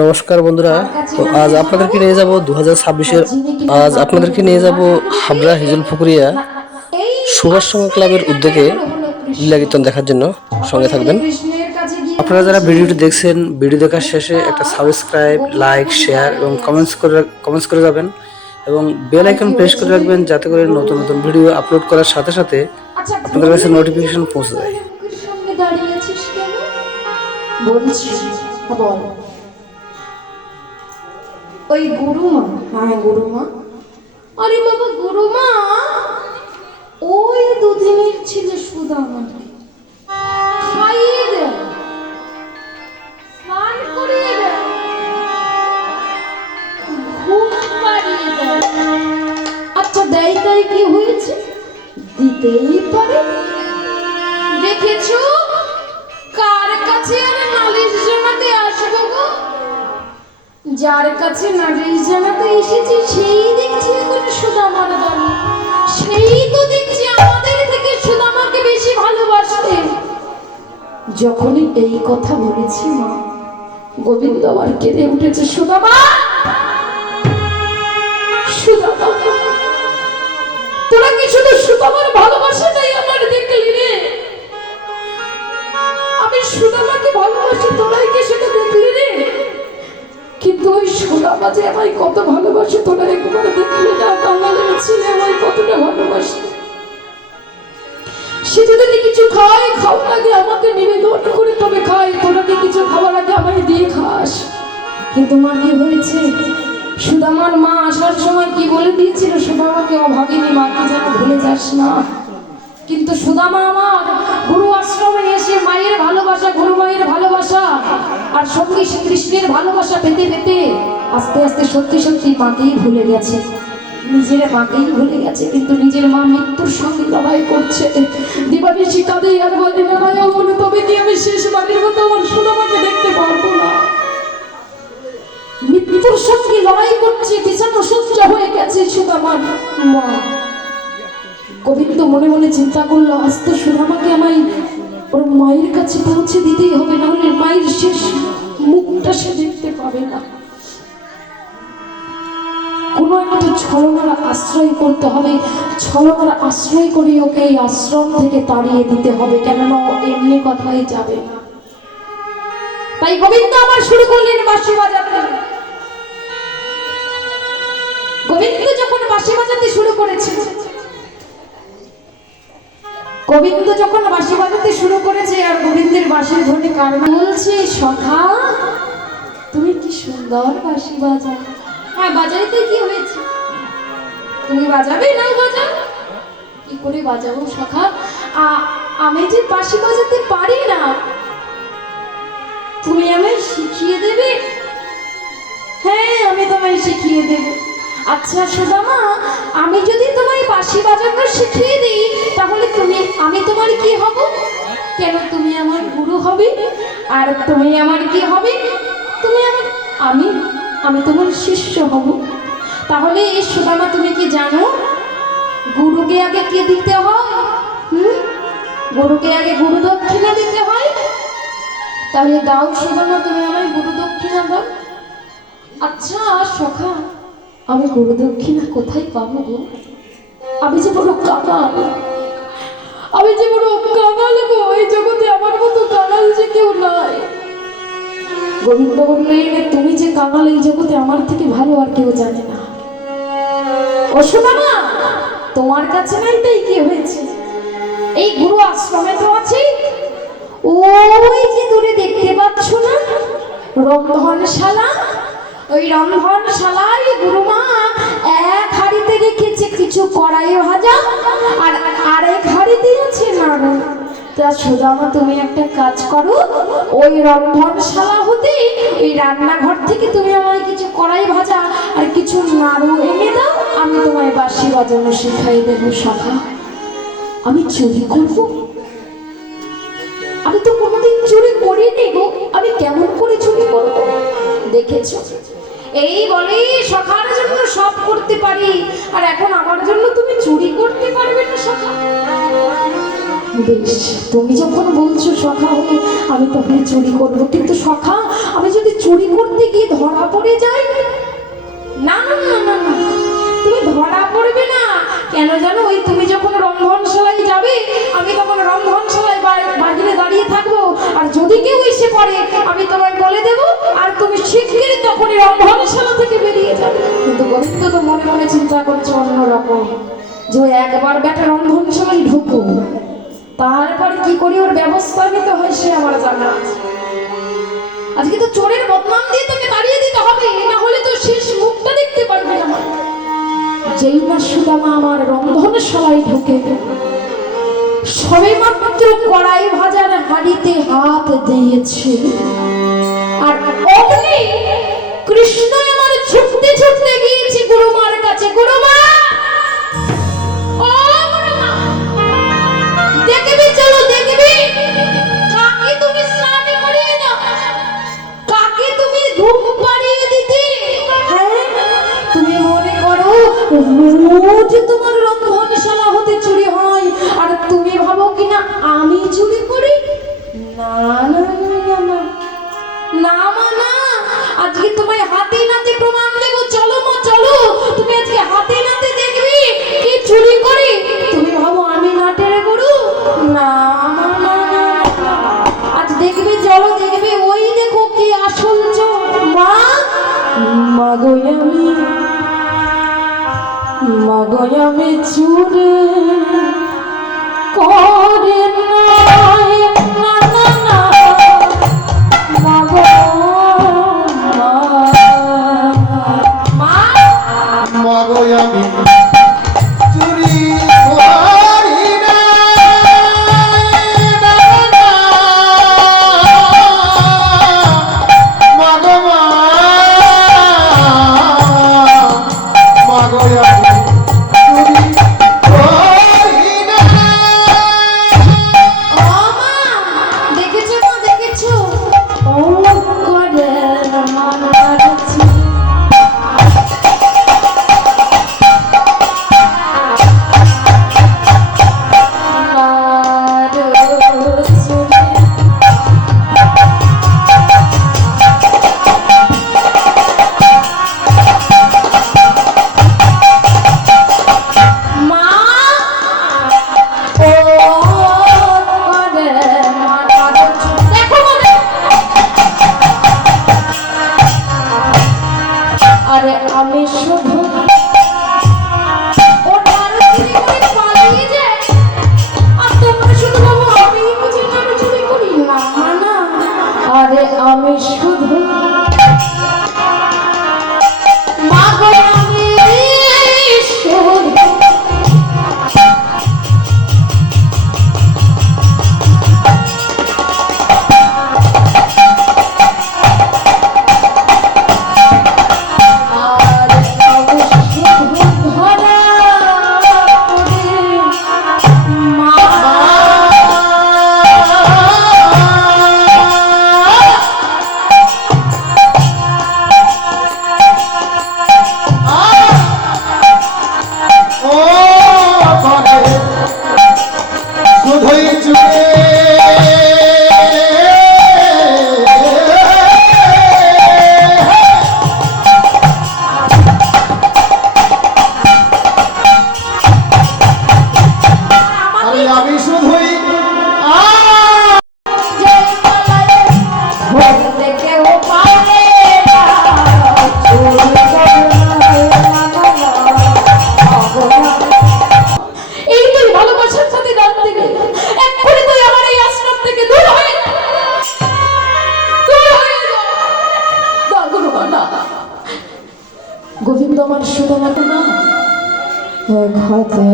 নমস্কার বন্ধুরা। তো আজ আপনাদেরকে নিয়ে যাব 2026-এর হাবড়া হিজলপুকুরিয়া সুভাষ সংঘ ক্লাবের উদ্যোগে লীলা কীর্তন দেখার জন্য। সঙ্গে থাকবেন। আপনারা যারা ভিডিওটি দেখছেন, ভিডিও দেখার শেষে একটা সাবস্ক্রাইব, লাইক, শেয়ার এবং কমেন্টস করে যাবেন এবং বেল আইকন প্রেস করে রাখবেন, যাতে করে নতুন নতুন ভিডিও আপলোড করার সাথে সাথে আপনাদের কাছে নোটিফিকেশন পৌঁছে যায়। ওই গুরুমা, হ্যাঁ গুরুমা, আরে বাবা গুরুমা, ওই দুদিনের ছিল সুদামা, খাইয়ে দেয়, স্নান করিয়ে দেয়, ঘুম পাড়িয়ে দেয়। আচ্ছা দেয় তাই কি হয়েছে? দিতেই পারে। দেখেছো কার কাছে আর নালিশ জানাতে আসবো গো? যার কাছে নালিশ জানাতে এসেছি সেই দেখছি এখন সুদামার দলে, সেই তো দেখছি আমাদের থেকে সুদামাকে বেশি ভালোবাসতে। যখনই এই কথা বলেছি মা, গোবিন্দ আবার কেঁদে উঠেছে। সুদামা, সুদামা, তোরা কি শুধু সুদামার ভালোবাসাটাই আমার দেখলি রে? আমি সুদামাকে ভালোবাসি, তোরাই কি সেটা দেখলি রে? কিন্তু ওই সুদামা যে আমায় কত ভালোবাসে তোরা একবার দেখলি না? কাঙালের ছেলে আমায় কতটা ভালোবাসে। সে যদি কিছু খায়, খাওয়ার আগে আমাকে নিবেদন করে তবে খায়। তোরা কি কিছু খাওয়ার আগে আমায় দিয়ে খাস? কিন্তু মা কি হয়েছে? সুদামার মা আসার সময় কি বলে দিয়েছিল? সুদামাকে অভাগিনী মাকে যেন ভুলে যাস না। কিন্তু সুদামা আমার গুরু আশ্রমে এসে মায়ের ভালোবাসা, গুরু মায়ের ভালোবাসা আর সঙ্গে কৃষ্ণের ভালোবাসা পেতে পেতে আস্তে আস্তে সত্যি সত্যি মাকেই ভুলে গেছে, নিজের মাকেই ভুলে গেছে। কিন্তু নিজের মা মৃত্যুর সঙ্গে লড়াই করছে। দিবানিশি কাঁদে আর বলে না বলে তবে কি আমি শেষ বাড়ির মতো আমার সুদামাকে দেখতে পারবো না? মৃত্যুর সঙ্গে লড়াই করছে, বিছানো সজ্জা হয়ে গেছে সুদামার মা। গোবিন্দ মনে মনে চিন্তা করলো, আজ তো সুদামাকে আমায় ওর মায়ের কাছে পৌঁছে দিতেই হবে, না হলে মায়ের শেষ মুখটা সে দেখতে পাবে না। কোনো একটা ছলনার আশ্রয় করতে হবে, ছলনার আশ্রয় করে ওকে এই আশ্রম থেকে তাড়িয়ে দিতে হবে, কেননা এমনি কথাই যাবে না। তাই গোবিন্দ আবার শুরু করলেন বাঁশি বাজাতে। গোবিন্দ যখন বাঁশি বাজাতে শুরু করেছে, গোবিন্দ যখন বাঁশি বাজাতে শুরু করেছে আর গোবিন্দের বাঁশির ধ্বনি কার বলছে, সখা তুমি কি সুন্দর বাঁশি বাজাও। হ্যাঁ বাজাইতে কি হয়েছে? তুমি বাজাবে না? বাজাও। কি করে বাজাবো সখা? আমি যে বাঁশি বাজাতে পারি না, তুমি আমায় শিখিয়ে দেবে? হ্যাঁ আমি তোমায় শিখিয়ে দেব। আচ্ছা সুদামা, আমি যদি তোমায় বাঁশি বাজানো শিখিয়ে দিই তাহলে আমি তোমার কি হব? কেন তুমি আমার গুরু হবে। আর তুমি আমার কি হবে? তুমি আমি তোমার শিষ্য হব। তাহলে সুদামা তুমি কি জানো গুরুকে আগে কি দিতে হয়? গুরুকে আগে গুরু দক্ষিণা দিতে হয়। তাহলে দাও সুদামা, তুমি আমায় গুরু দক্ষিণা দাও। আচ্ছা সখা, আমি গুরু দক্ষিণা কোথায় পাবো গো? আমি যে বড় কাঙাল, আমি যে বড় কাঙাল গো, এই জগতে আমার মতো কাঙাল যে কেউ নাই। গোবিন্দ বললেন, তুমি যে কাঙাল এই জগতে আমার থেকে ভালো আর কেউ জানে না। ও সুদামা, তোমার কাছে নাই তাই কি হয়েছে? এই গুরু আশ্রমে তো আছে, ওই যে দূরে দেখতে পাচ্ছ না রন্ধনশালা, ওই রন্ধনশালায় গুরুমা এক হাঁড়িতে রেখেছে কিছু কড়াই ভাজা আর আরেক হাঁড়িতে আছে নাড়ু। তা সুদামা তুমি একটা কাজ করো, ওই রন্ধনশালা হতে ওই রান্নাঘর থেকে তুমি আমায় কিছু কড়াই ভাজা আর কিছু নাড়ু এনে দাও, আমি তোমায় বাঁশি বাজানো শিখাই দেবো। সখা, আমি চুরি করবো? আমি তো কোনোদিন চুরি করিনি গো, আমি কেমন করে চুরি করবো? দেখেছো, এই বলে সখার জন্য সব করতে পারি, আর এখন আমার জন্য তুমি চুরি করতে পারবে না সখা? বেশ, তুমি যখন বলছো সখা হয়ে, আমি তখন চুরি করবো। কিন্তু সখা, আমি যদি চুরি চুরি করতে গিয়ে ধরা পড়ে যায়? না না না না না, তুমি ধরা পড়বে না। কেন জানো, ওই তুমি যখন রন্ধনশালায় যাবে, আমি তখন রন্ধনশালায় বাহিরে দাঁড়িয়ে থাকবো, আর যদি কেউ এসে পড়ে আমি তোমায় বলে দেব, আর তুমি শিগগিরই তখনই রন্ধনশালা থেকে বেরিয়ে যাবে। কিন্তু গোবিন্দ তো মনে মনে চিন্তা করছে অন্যরকম, যে ও একবার বেটা রন্ধনশালায় ঢুকো, তারপরে কি করি ওর ব্যবস্থা নিতে হয় সে আমার জানা আছে। আজকে তো চোরের বদনাম দিয়ে তোকে তাড়িয়ে দিতে হবে, না হলে তো শেষ মুখটা দেখতে পারবে না। যেই না সুদামা আমার রন্ধনশালায় ঢুকে, সবে মাত্র কড়াই ভাজার হাঁড়িতে হাত দিয়েছে, আর অমনি কৃষ্ণ আমার ছুটতে ছুটতে গিয়েছে গুরুমার কাছে। গুরুমা, ও গুরুমা, দেখবি, চলো দেখবি, কাকে তুমি স্নান করিয়ে দাও, কাকে তুমি ঘুম পাড়িয়ে দিতে। হ্যাঁ, তুমি মনে করো রোজ তোমার রন্ধনশালা হতে চুরি হয়, আর তুমি ভাবো কিনা আমি চুরি করি? না না না না না না মা, না, আজকে তোমায় হাতে নাতে প্রমাণ দেবো। চলো মা চলো, তুমি আজকে হাতে নাতে দেখবি কি চুরি করি। তুমি ভাবো আমি নাটের গরু? না মা, না না, আজ দেখবি, চলো দেখবি, ওই দেখো কি আসল চোর। মা, মাগো আমি, মাগো আমি চুরি করে না না না, মাগো মা, মাগো আমি চুরি করি না, মাগো মা, মাগো আমি চুরি করি না। ও মা, দেখেছো মা, দেখেছো, ও করে মানাচ্ছি। আরে আমি শুধু ও চুরি করে পালিয়ে যায়, আর তোমরা শুধু ভাবো আমি বুঝি না চুরি করি। না না, আরে আমি শুধু মাগো আমি শুধু গোবিন্দ আমার সুদামা না এক হাতে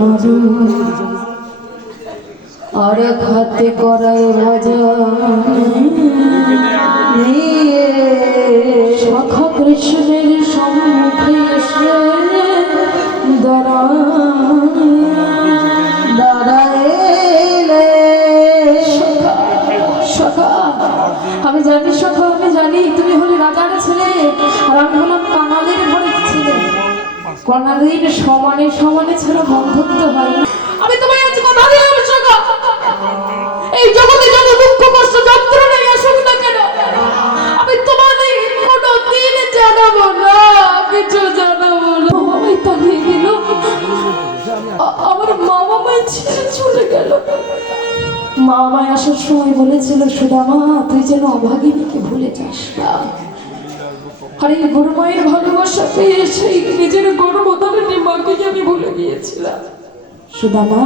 মারু আর এক হাতে করাই ভাজা সখা কৃষ্ণের সম্মুখে এসে দাঁড়াইলে। সখা, আমি জানি সখা, আমি জানি তুমি হলে রাজার ছেলে, আর আমি হলাম কাঙালের ঘরের ছেলে। কাঙালের সমানে সমানে ছাড়া বন্ধুত্ব হয় না। আমি তোমায় আজ কথা দিলাম সখা, এই জগতে যত দুঃখ কষ্ট যন্ত্রণাই আসুক না কেন, মা আমায় আসার সময় বলেছিল, সুদামা তুই যেন অভাগিনীকে ভুলে যাস না। আর এই বড় মায়ের ভালোবাসা পেয়ে সেই নিজের গর্ভধারিণী মাকে আমি ভুলে গিয়েছিলাম। সুদামা,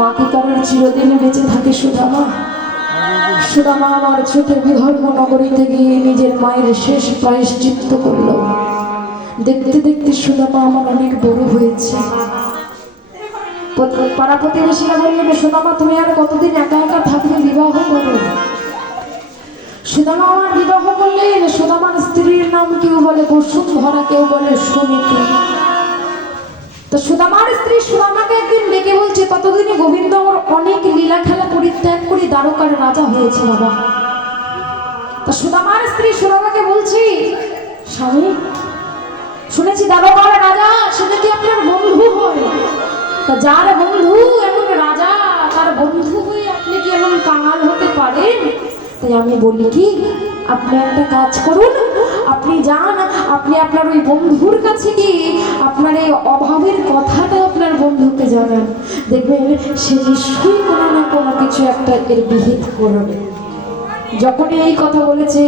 মাকে কারোর চিরদিনে বেঁচে থাকে সুদামা। সুদামা আমার চোখে বিধর্ম নগরীতে গিয়ে নিজের মায়ের শেষ প্রায়শ্চিত্ত করলো। দেখতে দেখতে সুদামা আমার অনেক বড় হয়েছে। পাড়া প্রতিবেশীরা বললেন, সুদামা তুমি আর কতদিন একা একা থাকবে, বিবাহ করো। সুদামা আমার বিবাহ করলেন। সুদামার স্ত্রীর নাম কেউ বলে বসুন্ধরা, কেউ বলে সুনীতি। তো সুদামার স্ত্রী সুদামাকে একদিন ডেকে বলছে, ততদিনে গোবিন্দ আমার অনেক লীলা খেলা পরিত্যাগ করে দ্বারকার রাজা হয়েছে বাবা। তা সুদামার স্ত্রী সুদামাকে বলছি, স্বামী শুনেছি দ্বারকার রাজা সে নাকি আপনার বন্ধু হয়। তা যার বন্ধু এমন রাজা, তার বন্ধু হয়ে আপনি কি এমন কাঙাল হতে পারেন? তাই আমি বলি কি, আপনি একটা কাজ করুন, আপনি যান, আপনি আপনার ওই বন্ধুর কাছে গিয়ে আপনার এই অভাবের কথাটা আপনার বন্ধুকে জানান। দেখবেন সে নিশ্চয়ই কোনো না কোনো কিছু একটা এর বিহিত করবে। যখনই এই কথা বলেছে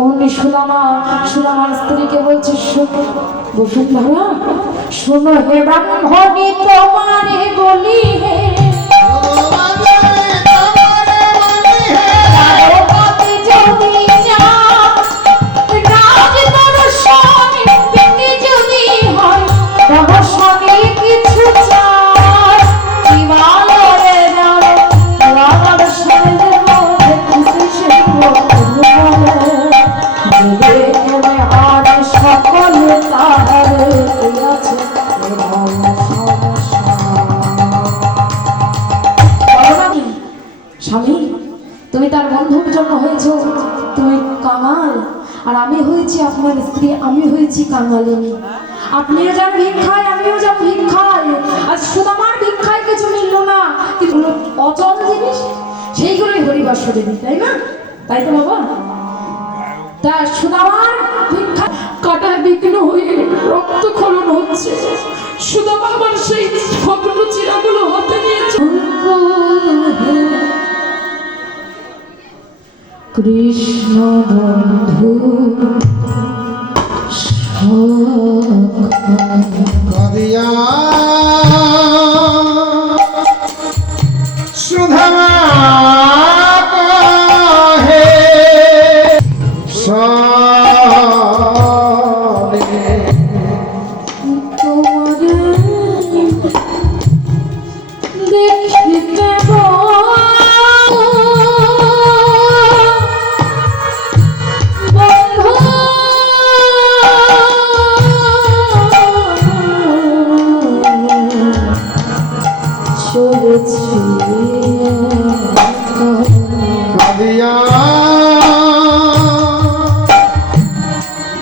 অমনি সুদামার স্ত্রীকে বলছে, বসুন্ধরা শোনো হে ব্রাহ্মণী, তোমারে বলি হে স্বামী, তুমি তার বন্ধুর জন্য হয়েছ তুমি কাঙাল, আর আমি হয়েছি আপনার স্ত্রী, আমি হয়েছি কাঙালিনী। আপনিও যান ভিক্ষায়, আমিও যান ভিক্ষায়। আর সুদামার ভিক্ষায় কিছু মিলল না, কিন্তু অচল জিনিস সেইগুলোই হরিবাসরে দিই, তাই না? তাই তো বাবা। তা সুদামার ভিক্ষা কাটায় বিঘ্ন হয়ে রক্তক্ষরণ হচ্ছে। সুদামা আমার সেই ভগ্ন চিরাগুলো হাতে নিয়েছে। কৃষ্ণ বন্ধু কদিয়া সুধামা কহে সনে তোমারে দেখিতে কদিয়া